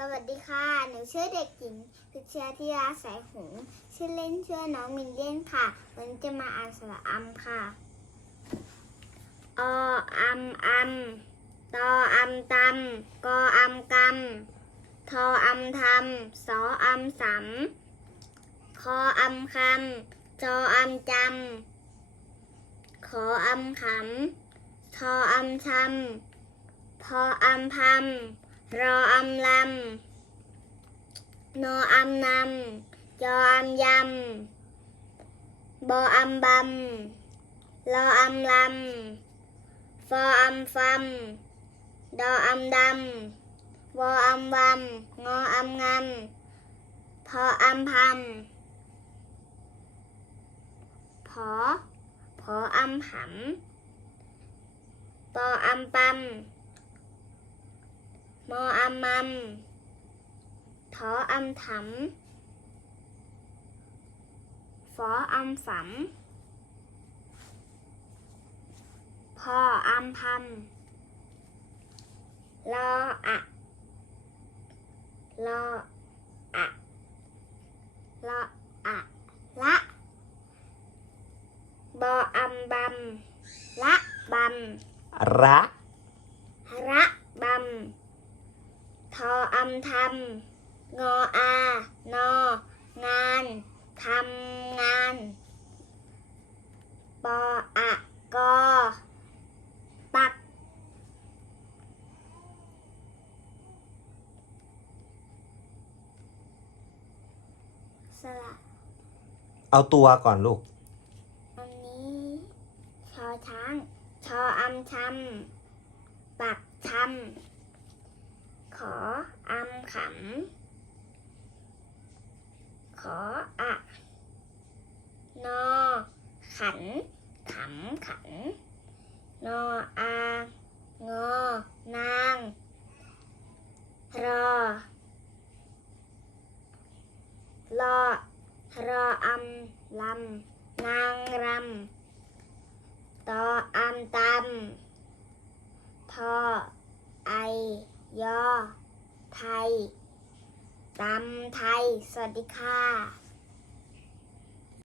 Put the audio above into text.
สวัสดีค่ะ หนูชื่อเด็กหญิงพิชยาธิราสายหงชื่อเล่นชื่อน้องมินเลียนค่ะ วันนี้จะมาอ่านสระอัมค่ะ ออัมอัมตออัมตำกออัมกำทออัมทำสออัมสำคออัมคำจออัมจำขออัมขำทออัมชำพออัมพำ รออำลำนออำนำยออำยำบออำบำรออำลำฟออำฟำดออำดำวออำวำงออำงำพออำพำพอพออำหำปออำปำ มออัมมัมทออัมถำฟออัมฝำพออัมพัมลออะลออะลออะละบออัมบัมละบัมระระบำทออำทำงออานองานทำงานปออะกอปักสระเอาตัวก่อนลูก อันนี้ชอช้างชออำชำปักชำขออำ ขำขออะนอ ขัน ขำขัน นออางอนาง รอ รอ รออำลำนางรำตออำตำพอไอยอ ไทยตำไทย สวัสดีค่ะ